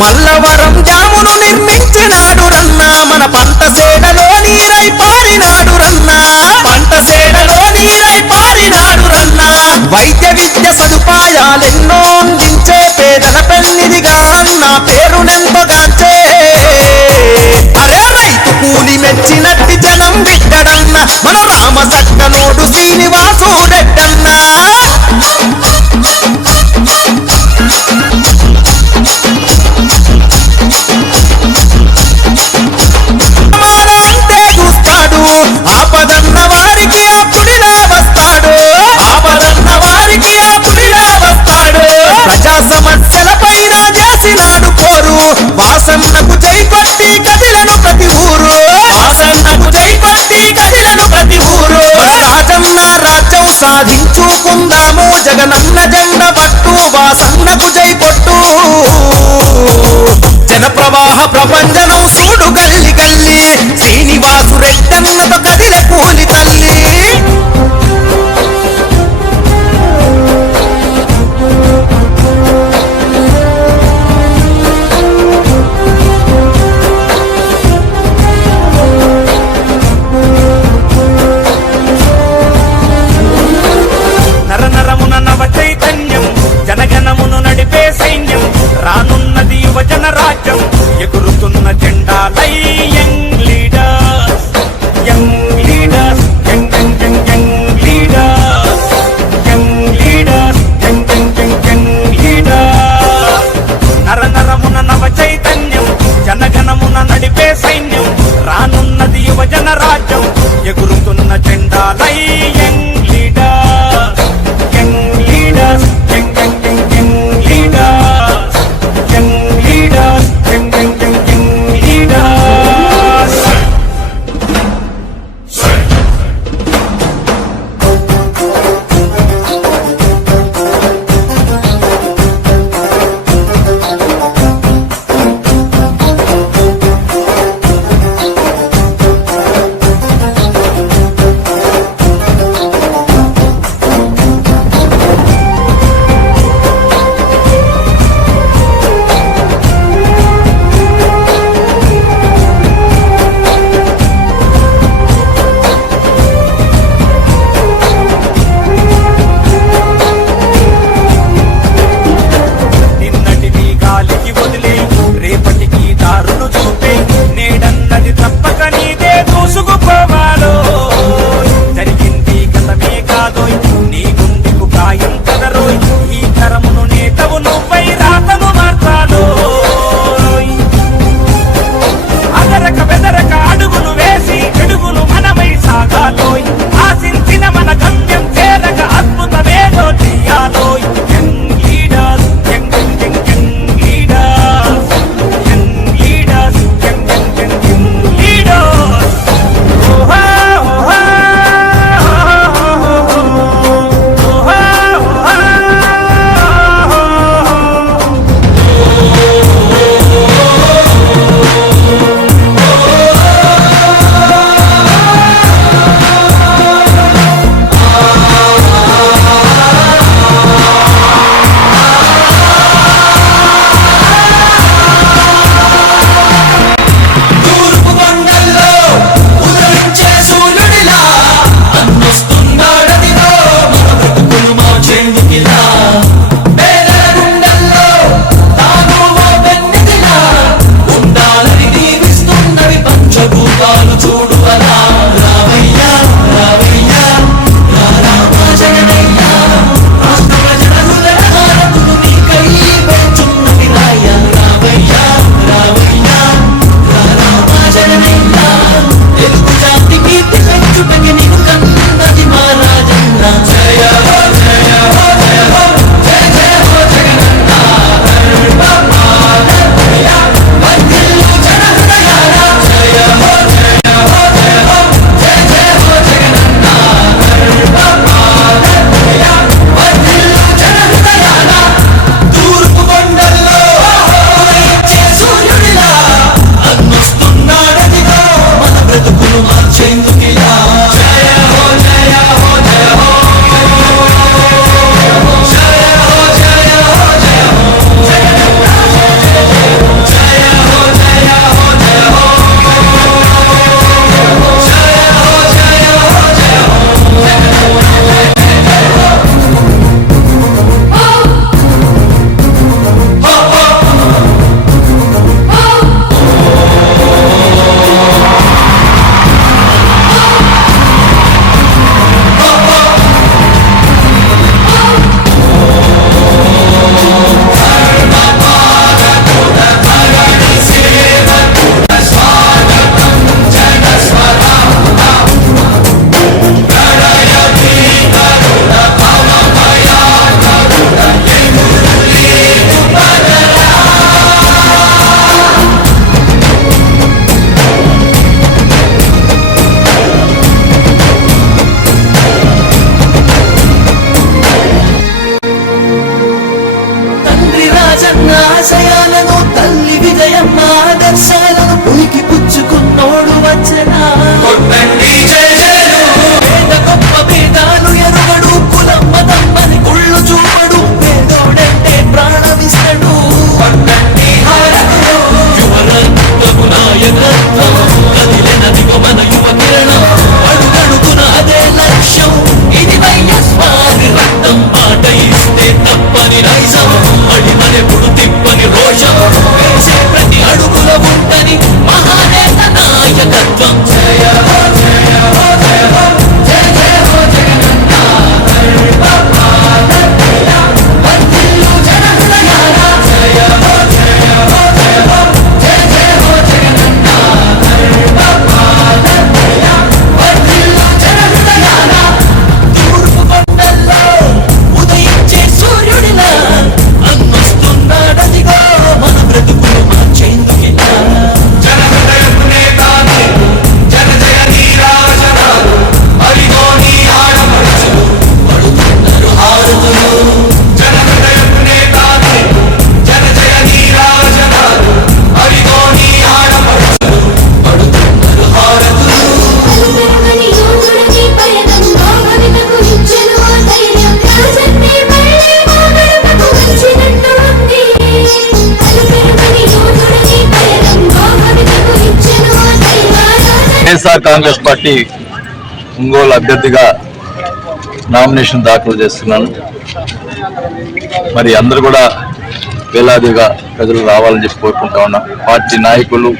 మల్లవరం జామును నిర్మించినాడు రన్నా మన పంట సేలలో నీరై పారినాడు రన్నా పంట సేలలో నీరై పారినాడు రన్నా వైద్య విద్య సదుపాయాలెన్నో అందించే పేదల పెళ్ళిదిగా నా పేరునెంపగాంచే అరే రైతు కూలి మెచ్చినట్టి జనం విట్టడన్న మన నన్న జెండ పట్టు వాసన్న పట్టు. జన ప్రవాహ ప్రపంచను సూడు గల్లి గల్లి. Jaya కాంగ్రెస్ పార్టీ ఒంగోలు అభ్యర్థిగా నామినేషన్ దాఖలు చేస్తున్నాను. మరి అందరూ కూడా వేలాదిగా ప్రజలు రావాలని చెప్పి కోరుకుంటా ఉన్నా. పార్టీ నాయకులు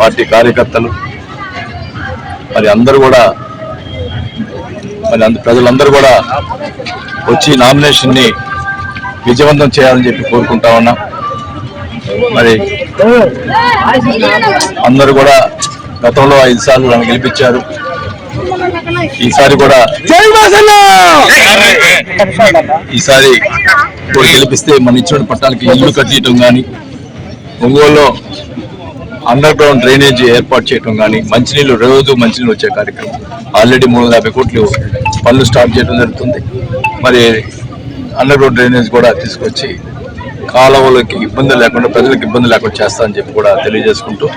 పార్టీ కార్యకర్తలు మరి అందరూ కూడా మరి అంద ప్రజలందరూ కూడా వచ్చి నామినేషన్ని విజయవంతం చేయాలని చెప్పి కోరుకుంటా ఉన్నా. మరి అందరూ కూడా గతంలో ఐదు సార్లు నన్ను గెలిపించారు. ఈసారి కూడా ఈసారి కూడా గెలిపిస్తే మన ఇచ్చిన పట్టాలకి ఇల్లు కట్టియటం కానీ ఒంగోలులో అండర్ గ్రౌండ్ డ్రైనేజ్ ఏర్పాటు చేయడం కానీ మంచినీళ్ళు రోజు మంచినీళ్ళు వచ్చే కార్యక్రమం. ఆల్రెడీ మూడు వందల యాభై కోట్లు పనులు స్టార్ట్ చేయడం జరుగుతుంది. మరి అండర్ గ్రౌండ్ డ్రైనేజ్ కూడా తీసుకొచ్చి కాలువలకి ఇబ్బంది లేకుండా ప్రజలకు ఇబ్బంది లేకుండా చేస్తామని చెప్పి కూడా తెలియజేసుకుంటూ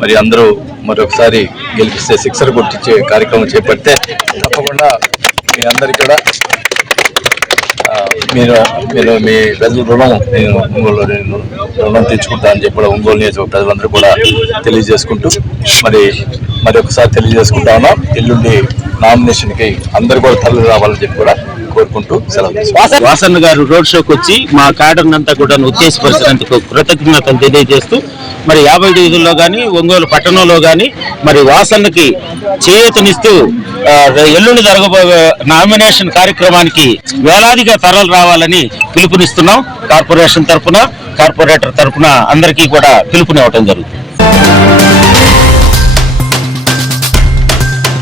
మరి అందరూ మరొకసారి గెలిపిస్తే సిక్సర్ కొట్టించే కార్యక్రమం చేపడితే తప్పకుండా మీ అందరికీ కూడా మీరు మీరు మీ ప్రజల రుణం నేను ఒంగోలు నేను రుణం తెచ్చుకుంటా అని చెప్పి కూడా ఒంగోలు నియోజకవర్గ ప్రజలందరూ కూడా తెలియజేసుకుంటూ మరి మరి ఒకసారి తెలియజేసుకుంటా ఉన్నాం. ఎల్లుండి నామినేషన్కి అందరు కూడా తరలి రావాలని చెప్పి కూడా కోరుకుంటూ సెలవు. వాసన్న గారు రోడ్ షోకి వచ్చి మా కాడర్ అంతా కూడా ఉత్తేజపరిచినందుకు కృతజ్ఞతలు తెలియజేస్తూ మరి యాభై డివిజన్లో కానీ ఒంగోలు పట్టణంలో కానీ మరి వాసన్నకి చేయూతనిస్తూ ఎల్లుండి జరగబోయే నామినేషన్ కార్యక్రమానికి వేలాదిగా తరలి రావాలని పిలుపునిస్తున్నాం. కార్పొరేషన్ తరపున కార్పొరేటర్ తరపున అందరికీ కూడా పిలుపునివ్వటం జరుగుతుంది.